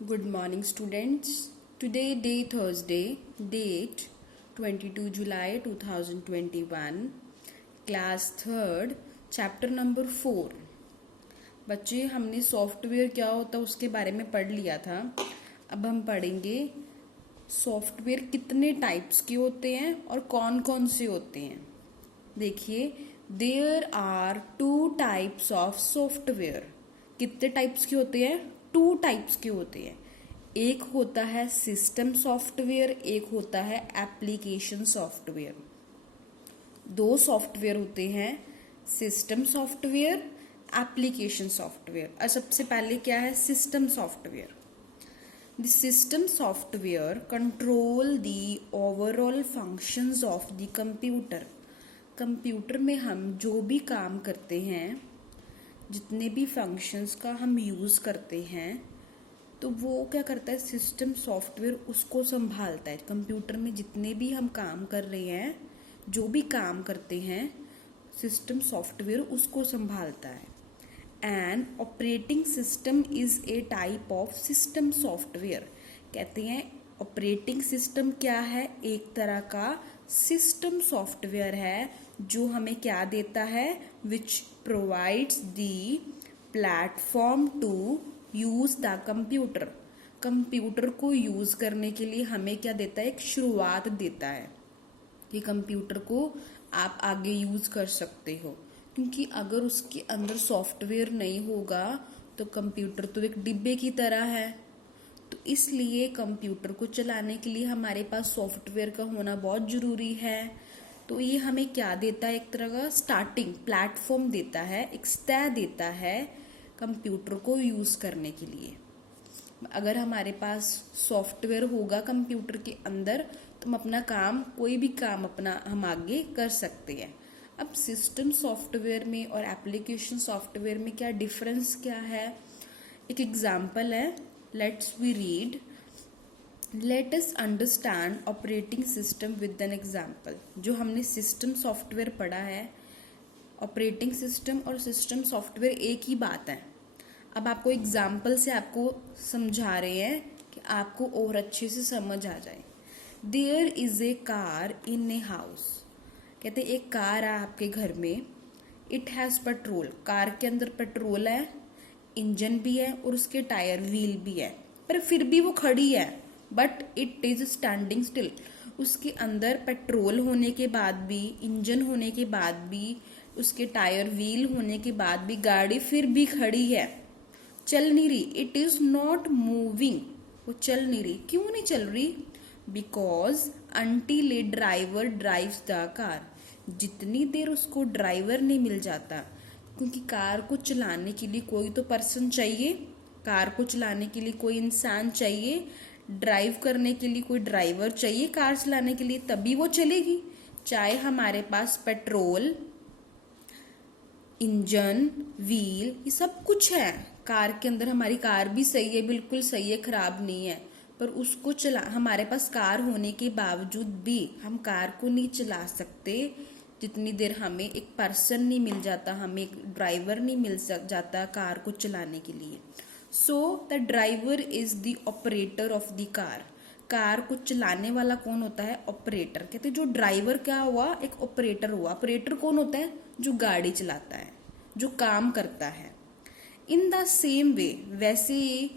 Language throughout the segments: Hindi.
Good morning, students. Today, day Thursday, date 22 July 2021, class third, chapter number 4. बच्चे हमने सॉफ्टवेयर क्या होता है उसके बारे में पढ़ लिया था. अब हम पढ़ेंगे सॉफ्टवेयर कितने टाइप्स के होते हैं और कौन कौन से होते हैं. देखिए, there are 2 types of software. कितने टाइप्स के होते हैं? 2 टाइप्स के होते हैं. एक होता है सिस्टम सॉफ्टवेयर, एक होता है एप्लीकेशन सॉफ्टवेयर. 2 सॉफ्टवेयर होते हैं, सिस्टम सॉफ्टवेयर, एप्लीकेशन सॉफ्टवेयर. और सबसे पहले क्या है? System software. The system software control the overall functions of the computer. Computer में हम जो भी काम करते हैं, जितने भी फंक्शंस का हम यूज़ करते हैं, तो वो क्या करता है? सिस्टम सॉफ्टवेयर उसको संभालता है. कंप्यूटर में जितने भी हम काम कर रहे हैं, जो भी काम करते हैं, सिस्टम सॉफ्टवेयर उसको संभालता है. And operating system is a type of system software. कहते हैं ऑपरेटिंग सिस्टम क्या है? एक तरह का सिस्टम सॉफ्टवेयर है जो हमें क्या देता है? Which provides the platform to use the computer. Computer को यूज करने के लिए हमें क्या देता है? एक शुरुआत देता है कि कंप्यूटर को आप आगे यूज कर सकते हो. क्योंकि अगर उसके अंदर सॉफ्टवेयर नहीं होगा तो कंप्यूटर तो एक डिब्बे की तरह है. तो इसलिए कंप्यूटर को चलाने के लिए हमारे पास सॉफ्टवेयर का होना बहुत जरूरी है. तो ये हमें क्या देता है? एक तरह का स्टार्टिंग प्लेटफॉर्म देता है, एक सतह देता है कंप्यूटर को यूज करने के लिए. अगर हमारे पास सॉफ्टवेयर होगा कंप्यूटर के अंदर तो हम अपना काम, कोई भी काम अपना हम आगे कर सकते हैं. अब सिस्टम सॉफ्टवेयर में और एप्लीकेशन सॉफ्टवेयर में क्या डिफरेंस क्या है? एक एग्जांपल है. Let's we read. Let us understand operating system with an example. जो हमने सिस्टम सॉफ्टवेयर पढ़ा है, ऑपरेटिंग सिस्टम और सिस्टम सॉफ्टवेयर एक ही बात है. अब आपको एग्जाम्पल से आपको समझा रहे हैं कि आपको और अच्छे से समझ आ जाए. There is a car in a house. कहते एक कार है आपके घर में. It has petrol. कार के अंदर पेट्रोल है, इंजन भी है और उसके टायर व्हील भी है, पर फिर भी वो खड़ी है. But it is standing still. उसके अंदर पेट्रोल होने के बाद भी, इंजन होने के बाद भी, उसके टायर व्हील होने के बाद भी गाड़ी फिर भी खड़ी है, चल नहीं रही. It is not moving. वो चल नहीं रही. क्यों नहीं चल रही? Because until A driver drives the car. जितनी देर उसको ड्राइवर नहीं मिल जाता, क्योंकि कार को चलाने के लिए कोई तो पर्सन चाहिए, कार को चलाने के लिए कोई इंसान चाहिए, ड्राइव करने के लिए कोई ड्राइवर चाहिए कार चलाने के लिए, तभी वो चलेगी. चाहे हमारे पास पेट्रोल, इंजन, व्हील, ये सब कुछ है कार के अंदर. हमारी कार भी सही है, बिल्कुल सही है, खराब नहीं है. पर उसको चला, हमारे पास कार होने के बावजूद भी हम कार को नहीं चला सकते जितनी देर हमें एक पर्सन नहीं मिल जाता, हमें एक ड्राइवर नहीं मिल जाता कार को चलाने के लिए. So the driver is the operator of the car. Car को चलाने वाला कौन होता है? ऑपरेटर. कहते हैं जो ड्राइवर क्या हुआ? एक ऑपरेटर हुआ. ऑपरेटर कौन होता है? जो गाड़ी चलाता है, जो काम करता है. इन द सेम वे, वैसे ही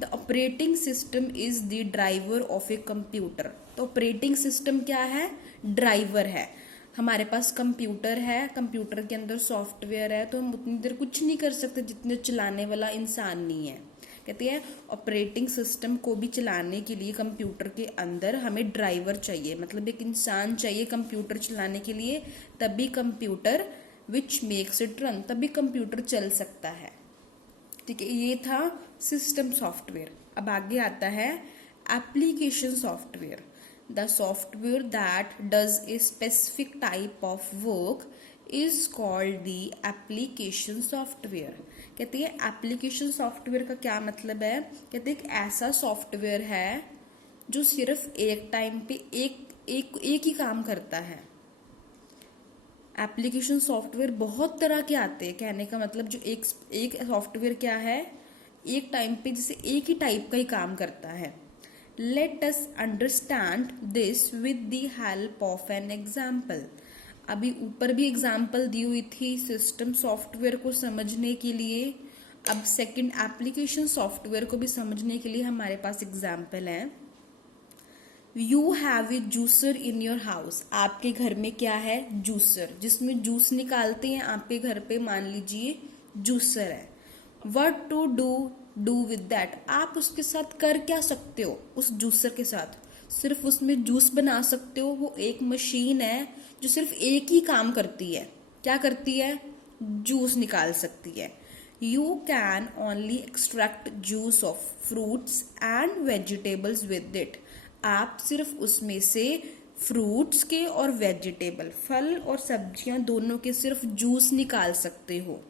the operating system is the driver of a computer. तो ऑपरेटिंग सिस्टम क्या है? ड्राइवर है. हमारे पास कंप्यूटर है, कंप्यूटर के अंदर सॉफ्टवेयर है, तो हम उतनी देर कुछ नहीं कर सकते जितने चलाने वाला इंसान नहीं है. कहते हैं ऑपरेटिंग सिस्टम को भी चलाने के लिए कंप्यूटर के अंदर हमें ड्राइवर चाहिए, मतलब एक इंसान चाहिए कंप्यूटर चलाने के लिए, तभी computer which makes it run, तभी कंप्यूटर चल सकता है. ठीक है, ये था सिस्टम सॉफ्टवेयर. अब आगे आता है application software. The software that does a specific type of work is called the application software. कहते हैं एप्लीकेशन सॉफ्टवेयर का क्या मतलब है? कहते हैं एक ऐसा सॉफ्टवेयर है जो सिर्फ एक टाइम पे एक ही काम करता है. एप्लीकेशन सॉफ्टवेयर बहुत तरह के आते हैं. कहने का मतलब जो एक सॉफ्टवेयर क्या है? एक टाइम पे जैसे एक ही टाइप का ही काम करता है। Late us understand this with the help of an example. अभी ऊपर भी एग्जाम्पल दी हुई थी सिस्टम सॉफ्टवेयर को समझने के लिए। अब सेकंड एप्लीकेशन सॉफ्टवेयर को भी समझने के लिए हमारे पास एग्जाम्पल है। You have A juicer in your house. आपके घर में क्या है? जूसर, जिसमें जूस निकालते हैं। आपके घर पे मान लीजिए जूसर है। What to do with that. आप उसके साथ कर क्या सकते हो? उस जूसर के साथ सिर्फ उसमें जूस बना सकते हो। वो एक मशीन है जो सिर्फ एक ही काम करती है। क्या करती है? जूस निकाल सकती है। You can only extract juice of fruits and vegetables with it. आप सिर्फ उसमें से फ्रूट्स के और वेजिटेबल, फल और सब्जियां दोनों के सिर्फ जूस निकाल सकते हो।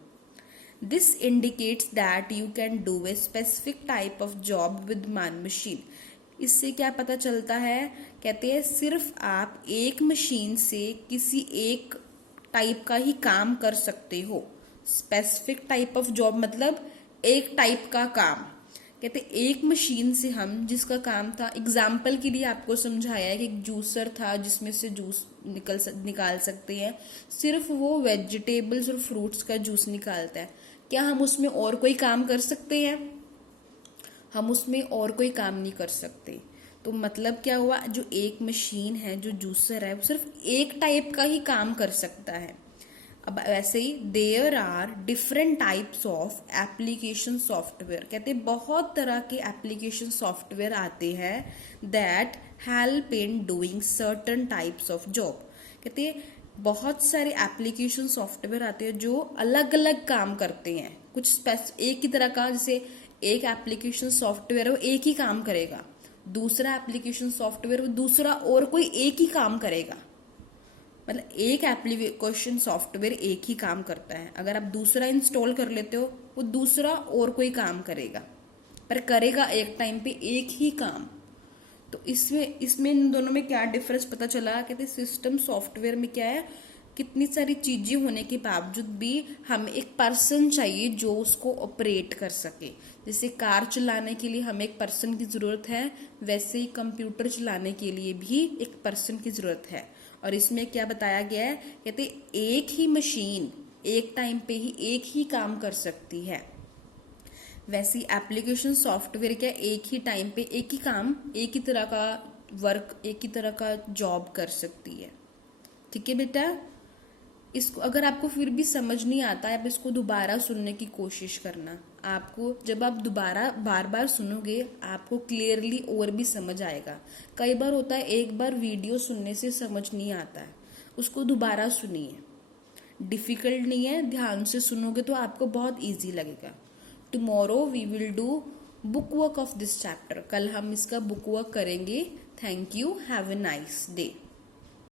This indicates that you can do a specific type of job with one machine. इससे क्या पता चलता है? कहते हैं सिर्फ आप एक मशीन से किसी एक टाइप का ही काम कर सकते हो। स्पेसिफिक टाइप ऑफ जॉब मतलब एक टाइप का काम। कहते एक मशीन से हम जिसका काम था, एग्जाम्पल के लिए आपको समझाया है कि एक जूसर था जिसमें से जूस निकाल सकते हैं। सिर्फ वो वेजिटेबल्स और फ्रूट्स का जूस निकालता है। क्या हम उसमें और कोई काम कर सकते हैं? हम उसमें और कोई काम नहीं कर सकते। तो मतलब क्या हुआ? जो एक मशीन है, जो जूसर है, वो सिर्फ एक टाइप का ही काम कर सकता है। अब वैसे ही there are different types of application software. कहते हैं बहुत तरह के एप्लीकेशन सॉफ्टवेयर आते हैं that help in doing certain types of job. कहते हैं बहुत सारे एप्लीकेशन सॉफ्टवेयर आते हैं जो अलग अलग काम करते हैं। कुछ एक ही तरह का, जैसे एक एप्लीकेशन सॉफ्टवेयर है वो एक ही काम करेगा, दूसरा एप्लीकेशन सॉफ्टवेयर वो दूसरा और कोई एक ही काम करेगा। मतलब एक एप्लीकेशन सॉफ्टवेयर एक ही काम करता है, अगर आप दूसरा इंस्टॉल कर लेते हो वो दूसरा और कोई काम करेगा, पर करेगा एक टाइम पे एक ही काम। तो इसमें इन दोनों में क्या डिफरेंस पता चला? कहते सिस्टम सॉफ्टवेयर में क्या है, कितनी सारी चीजें होने के बावजूद भी हमें एक पर्सन चाहिए जो उसको ऑपरेट कर सके। जैसे कार चलाने के लिए हमें एक पर्सन की जरूरत है, वैसे ही कंप्यूटर चलाने के लिए भी एक पर्सन की जरूरत है। और इसमें क्या बताया गया है? कहते एक ही मशीन एक टाइम पे ही एक ही काम कर सकती है। वैसी एप्लीकेशन सॉफ्टवेयर क्या एक ही टाइम पे एक ही काम, एक ही तरह का वर्क, एक ही तरह का जॉब कर सकती है। ठीक है बेटा, इसको अगर आपको फिर भी समझ नहीं आता है, आप इसको दोबारा सुनने की कोशिश करना। आपको जब आप दोबारा बार बार सुनोगे आपको क्लियरली और भी समझ आएगा। कई बार होता है एक बार वीडियो सुनने से समझ नहीं आता है, उसको दोबारा सुनिए। डिफिकल्ट नहीं है, ध्यान से सुनोगे तो आपको बहुत इजी लगेगा। Tomorrow we will do book work of this chapter. कल हम इसका बुक वर्क करेंगे। Thank you, have a nice day.